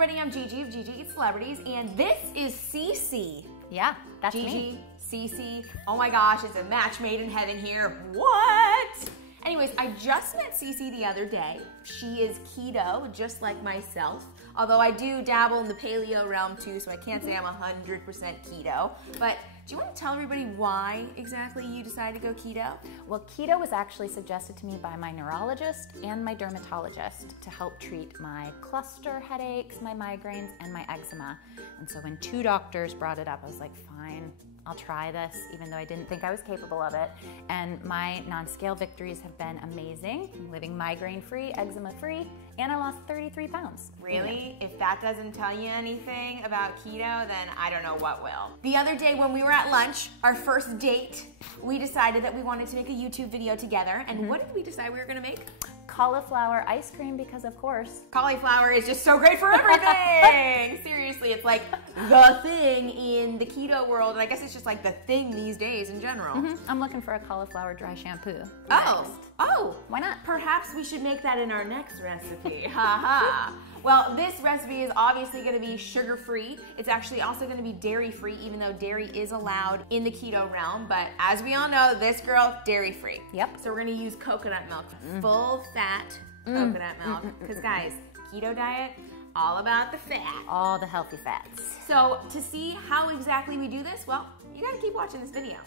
everybody, I'm GiGi of GiGi Eats Celebrities, and this is Cece. Yeah, that's GiGi, me. Cece. Oh my gosh, it's a match made in heaven here. What? Anyways, I just met Cece the other day. She is keto, just like myself. Although I do dabble in the paleo realm too, so I can't say I'm 100% keto. But do you want to tell everybody why exactly you decided to go keto? Well, keto was actually suggested to me by my neurologist and my dermatologist to help treat my cluster headaches, my migraines, and my eczema. And so when 2 doctors brought it up, I was like, fine, I'll try this, even though I didn't think I was capable of it. And my non-scale victories have been amazing. I'm living migraine-free, eczema-free, and I lost 33 pounds. Really? If that doesn't tell you anything about keto, then I don't know what will. The other day when we were at lunch, our first date, we decided that we wanted to make a YouTube video together. And what did we decide we were gonna make? Cauliflower ice cream, because of course. Cauliflower is just so great for everything. Seriously, it's like the thing in the keto world, and I guess it's just like the thing these days in general. I'm looking for a cauliflower dry shampoo. Oh, why not? Perhaps we should make that in our next recipe. Haha. Well, this recipe is obviously going to be sugar-free. It's actually also going to be dairy-free, even though dairy is allowed in the keto realm. But as we all know, this girl, dairy-free. Yep. So we're going to use coconut milk, full-fat coconut milk. Because guys, keto diet, all about the fat. All the healthy fats. So to see how exactly we do this, well, you got to keep watching this video.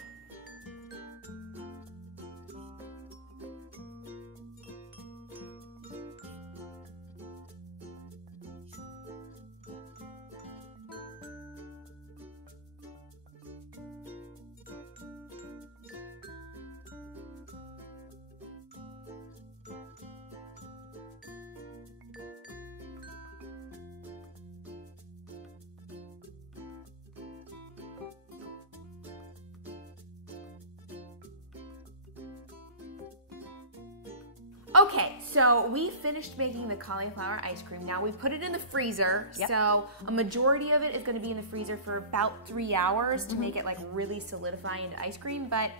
Okay, so we finished making the cauliflower ice cream. Now we put it in the freezer, so a majority of it is going to be in the freezer for about 3 hours to make it like really solidify into ice cream, but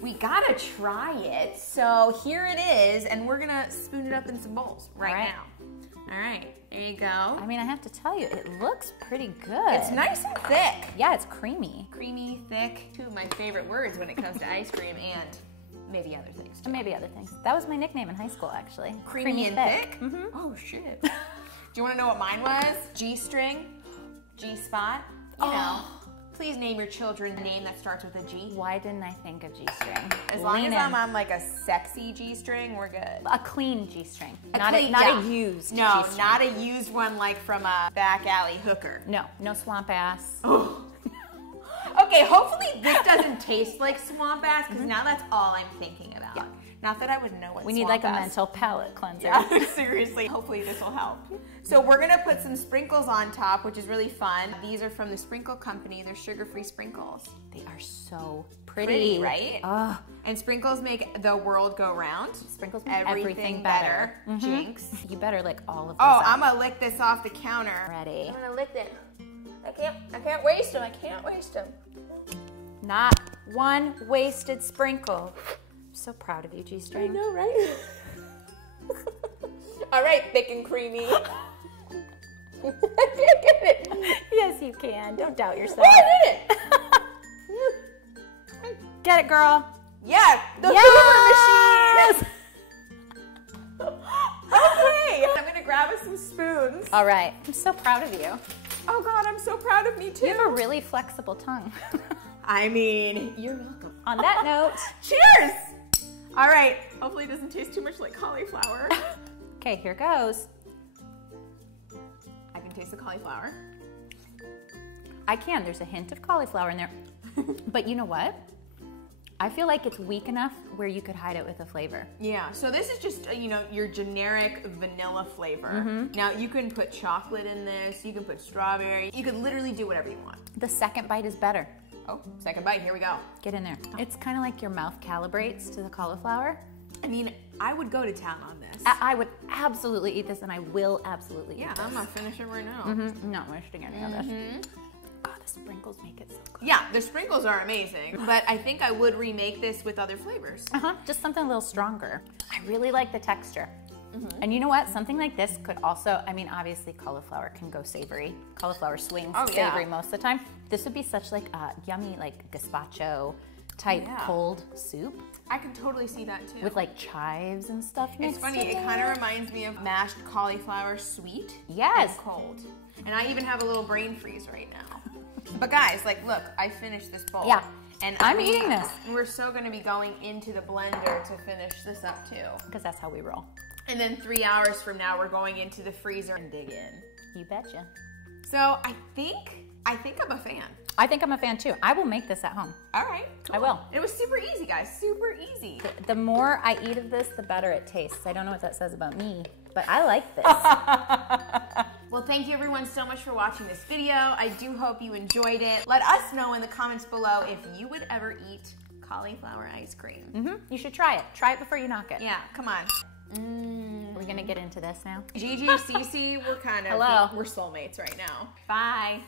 we gotta try it. So here it is, and we're gonna spoon it up in some bowls right now. All right, there you go. I mean, I have to tell you, it looks pretty good. It's nice and thick. Yeah, it's creamy. Creamy, thick, 2 of my favorite words when it comes to ice cream, and maybe other things too. And maybe other things. That was my nickname in high school, actually. Creamy and thick? Oh, shit. Do you want to know what mine was? G-string, G-spot. You know, please name your children a name that starts with a G. Why didn't I think of G-string? As long as I'm on like a sexy G-string, we're good. A clean G-string. Not a used G-string. No, not a used one like from a back alley hooker. No, no swamp ass. Okay, hopefully this doesn't taste like swamp ass, because now that's all I'm thinking about. Yeah. Not that I would know what we need like a mental palate cleanser. Yeah, seriously. Hopefully this will help. So we're gonna put some sprinkles on top, which is really fun. These are from the Sprinkle Company. They're sugar-free sprinkles. They are so pretty, right? And sprinkles make the world go round. Sprinkles make everything better. Jinx. You better lick all of this I'm gonna lick this off the counter. Ready. I'm gonna lick it. I can't waste them. I can't waste them. Not one wasted sprinkle. I'm so proud of you, G-string. I know, right? All right, thick and creamy. I can't get it. Yes, you can. Don't doubt yourself. Oh, I did it. Get it, girl. Yes, the yes! machine. Okay, I'm gonna grab us some spoons. All right. I'm so proud of you. Oh God, I'm so proud of me too. You have a really flexible tongue. I mean, you're welcome. On that note, cheers! All right, hopefully it doesn't taste too much like cauliflower. Okay, here goes. I can taste the cauliflower. I can, there's a hint of cauliflower in there. But you know what? I feel like it's weak enough where you could hide it with a flavor. Yeah, so this is just, your generic vanilla flavor. Now, you can put chocolate in this, you can put strawberry, you can literally do whatever you want. The second bite is better. Oh, second bite, here we go. Get in there. It's kind of like your mouth calibrates to the cauliflower. I mean, I would go to town on this. I would absolutely eat this, and I will absolutely eat this. Yeah, I'm gonna finish it right now. I'm not wasting any of this. Oh, the sprinkles make it so good. Yeah, the sprinkles are amazing, but I think I would remake this with other flavors. Just something a little stronger. I really like the texture. And you know what? Something like this could also, I mean, obviously cauliflower can go savory. Cauliflower swings savory most of the time. This would be such like a yummy, like gazpacho type cold soup. I can totally see that too. With like chives and stuff mixed It's funny, it kind of reminds me of mashed cauliflower sweet. Yes. And cold. And I even have a little brain freeze right now. But guys, like look, I finished this bowl. Yeah. And I'm eating this. We're so gonna be going into the blender to finish this up too. Because that's how we roll. And then 3 hours from now, we're going into the freezer and dig in. You betcha. So I think I'm a fan. I think I'm a fan too. I will make this at home. All right, cool. I will. It was super easy, guys, super easy. The more I eat of this, the better it tastes. I don't know what that says about me, but I like this. Well, thank you everyone so much for watching this video. I do hope you enjoyed it. Let us know in the comments below if you would ever eat cauliflower ice cream. You should try it. Try it before you knock it. Yeah, come on. We're gonna get into this now. GiGi, Cece, we're kind of, we're soulmates right now. Bye.